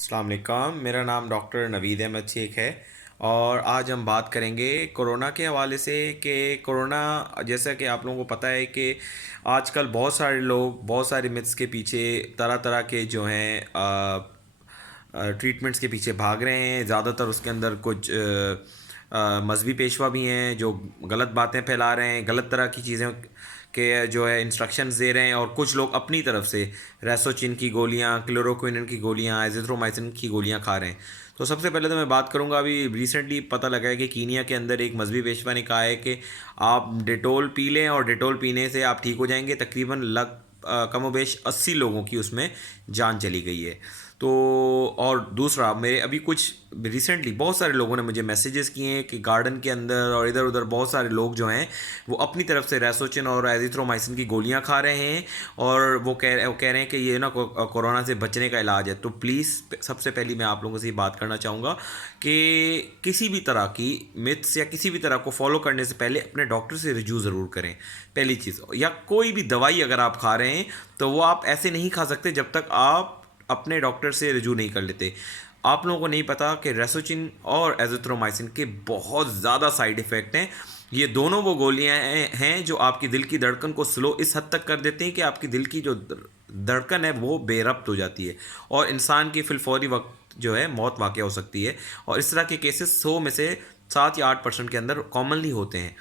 अस्सलाम वालेकुम। मेरा नाम डॉक्टर नवीद अहमद शेख है और आज हम बात करेंगे कोरोना के हवाले से कि कोरोना, जैसा कि आप लोगों को पता है कि आजकल बहुत सारे लोग बहुत सारे मिथ्स के पीछे तरह तरह के जो हैं ट्रीटमेंट्स के पीछे भाग रहे हैं। ज़्यादातर उसके अंदर कुछ मजहबी पेशवा भी हैं जो गलत बातें फैला रहे हैं, गलत तरह की चीज़ें के जो है इंस्ट्रक्शंस दे रहे हैं, और कुछ लोग अपनी तरफ से रेसोचिन की गोलियां, क्लोरोक्विनिन की गोलियां, एजिथ्रोमाइसिन की गोलियां खा रहे हैं। तो सबसे पहले तो मैं बात करूंगा, अभी रिसेंटली पता लगा है कि कीनिया के अंदर एक मजहबी पेशवा ने कहा है कि आप डेटोल पी लें और डेटोल पीने से आप ठीक हो जाएंगे। तकरीबन कमोबेश 80 लोगों की उसमें जान चली गई है। तो और दूसरा, मेरे अभी कुछ रिसेंटली बहुत सारे लोगों ने मुझे मैसेजेस किए हैं कि गार्डन के अंदर और इधर उधर बहुत सारे लोग जो हैं वो अपनी तरफ से रेसोचिन और एजिथ्रोमाइसिन की गोलियां खा रहे हैं, और वो कह रहे हैं कि ये ना कोरोना से बचने का इलाज है। तो प्लीज़ सबसे पहले मैं आप लोगों से ये बात करना चाहूँगा कि किसी भी तरह की मिथ्स या किसी भी तरह को फॉलो करने से पहले अपने डॉक्टर से रिव्यू ज़रूर करें, पहली चीज़। या कोई भी दवाई अगर आप खा रहे हैं तो वो आप ऐसे नहीं खा सकते जब तक आप अपने डॉक्टर से रिव्यू नहीं कर लेते। आप लोगों को नहीं पता कि रेसोचिन और एजिथ्रोमाइसिन के बहुत ज़्यादा साइड इफ़ेक्ट हैं। ये दोनों वो गोलियां हैं जो आपकी दिल की धड़कन को स्लो इस हद तक कर देते हैं कि आपकी दिल की जो धड़कन है वो बेरब्त हो जाती है, और इंसान की फिलफौरी वक्त जो है मौत वाक़या हो सकती है। और इस तरह के केसेस 100 में से 7 या 8% के अंदर कॉमनली होते हैं।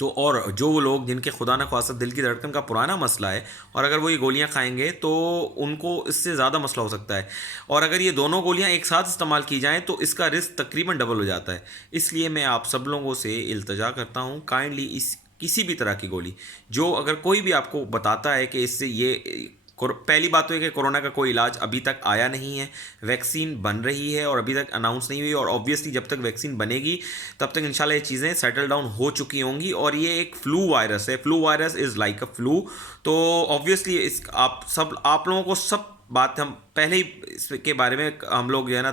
तो और जो वो लोग जिनके खुदा न ख्वास्ता दिल की धड़कन का पुराना मसला है, और अगर वो ये गोलियां खाएंगे तो उनको इससे ज़्यादा मसला हो सकता है। और अगर ये दोनों गोलियां एक साथ इस्तेमाल की जाएं तो इसका रिस्क तकरीबन डबल हो जाता है। इसलिए मैं आप सब लोगों से इल्तजा करता हूं, काइंडली इस किसी भी तरह की गोली, जो अगर कोई भी आपको बताता है कि इससे ये पहली बात तो है कि कोरोना का कोई इलाज अभी तक आया नहीं है। वैक्सीन बन रही है और अभी तक अनाउंस नहीं हुई, और ऑब्वियसली जब तक वैक्सीन बनेगी तब तक इंशाल्लाह ये चीज़ें सेटल डाउन हो चुकी होंगी। और ये एक फ्लू वायरस है, flu virus is like a flu. तो ऑब्वियसली इस आप लोगों को सब बात हम पहले ही इसके बारे में हम लोग जो है ना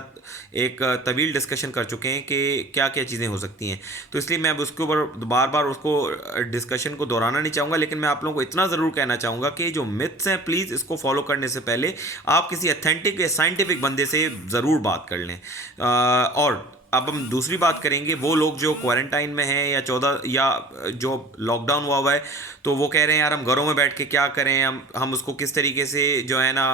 एक तवील डिस्कशन कर चुके हैं कि क्या क्या चीज़ें हो सकती हैं। तो इसलिए मैं अब उसके ऊपर बार बार उसको डिस्कशन को दोहराना नहीं चाहूँगा, लेकिन मैं आप लोगों को इतना ज़रूर कहना चाहूँगा कि जो मिथ्स हैं प्लीज़ इसको फॉलो करने से पहले आप किसी अथेंटिक या साइंटिफिक बंदे से ज़रूर बात कर लें। और अब हम दूसरी बात करेंगे, वो लोग जो क्वारंटाइन में हैं या 14 या जो लॉकडाउन हुआ है, तो वो कह रहे हैं यार हम घरों में बैठ के क्या करें, हम उसको किस तरीके से जो है ना,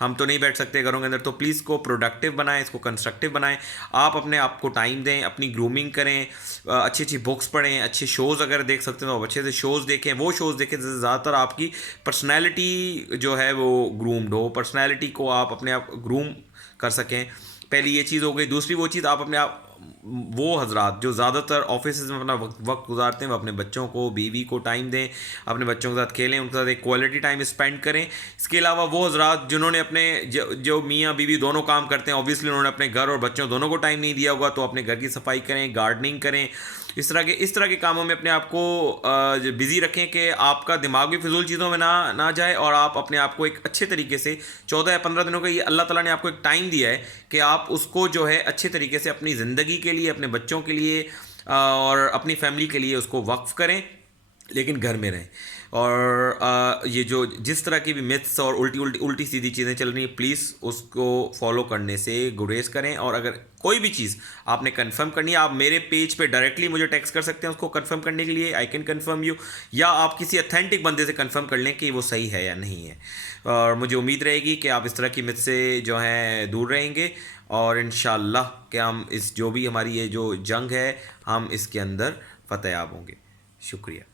हम तो नहीं बैठ सकते घरों के अंदर। तो प्लीज़ को प्रोडक्टिव बनाएं, इसको कंस्ट्रक्टिव बनाएं। आप अपने आप को टाइम दें, अपनी ग्रूमिंग करें, अच्छी अच्छी बुक्स पढ़ें, अच्छे शोज़ अगर देख सकते हैं तो अच्छे से शोज़ देखें। वो शोज़ देखें जिससे ज़्यादातर आपकी पर्सनैलिटी जो है वो ग्रूम्ड हो, पर्सनैलिटी को आप अपने आप ग्रूम कर सकें। पहली ये चीज़ हो गई। दूसरी वो चीज़, आप अपने आप वो हजरात जो ज़्यादातर ऑफिस में अपना वक्त गुजारते हैं वो अपने बच्चों को, बीवी को टाइम दें, अपने बच्चों के साथ खेलें, उनके साथ एक क्वालिटी टाइम स्पेंड करें। इसके अलावा वो हजरात जिन्होंने अपने जो मियाँ बीवी दोनों काम करते हैं, ऑब्वियसली उन्होंने अपने घर और बच्चों दोनों को टाइम नहीं दिया होगा, तो अपने घर की सफाई करें, गार्डनिंग करें। इस तरह के कामों में अपने आप को बिज़ी रखें कि आपका दिमाग भी फिजूल चीज़ों में ना जाए, और आप अपने आप को एक अच्छे तरीके से 14 या 15 दिनों का ये अल्लाह ताला ने आपको एक टाइम दिया है कि आप उसको जो है अच्छे तरीके से अपनी ज़िंदगी के लिए, अपने बच्चों के लिए और अपनी फैमिली के लिए उसको वक्फ करें, लेकिन घर में रहें। और ये जो जिस तरह की भी मिथ्स और उल्टी उल्टी उल्टी सीधी चीज़ें चल रही हैं, प्लीज़ उसको फॉलो करने से गुरेज करें। और अगर कोई भी चीज़ आपने कंफर्म करनी है, आप मेरे पेज पे डायरेक्टली मुझे टेक्स्ट कर सकते हैं उसको कंफर्म करने के लिए, आई कैन कंफर्म यू। या आप किसी अथेंटिक बंदे से कंफर्म कर लें कि वो सही है या नहीं है। और मुझे उम्मीद रहेगी कि आप इस तरह की मिथ से जो है दूर रहेंगे, और इंशाल्लाह कि हम इस जो भी हमारी ये जो जंग है हम इसके अंदर फतेयाब होंगे। शुक्रिया।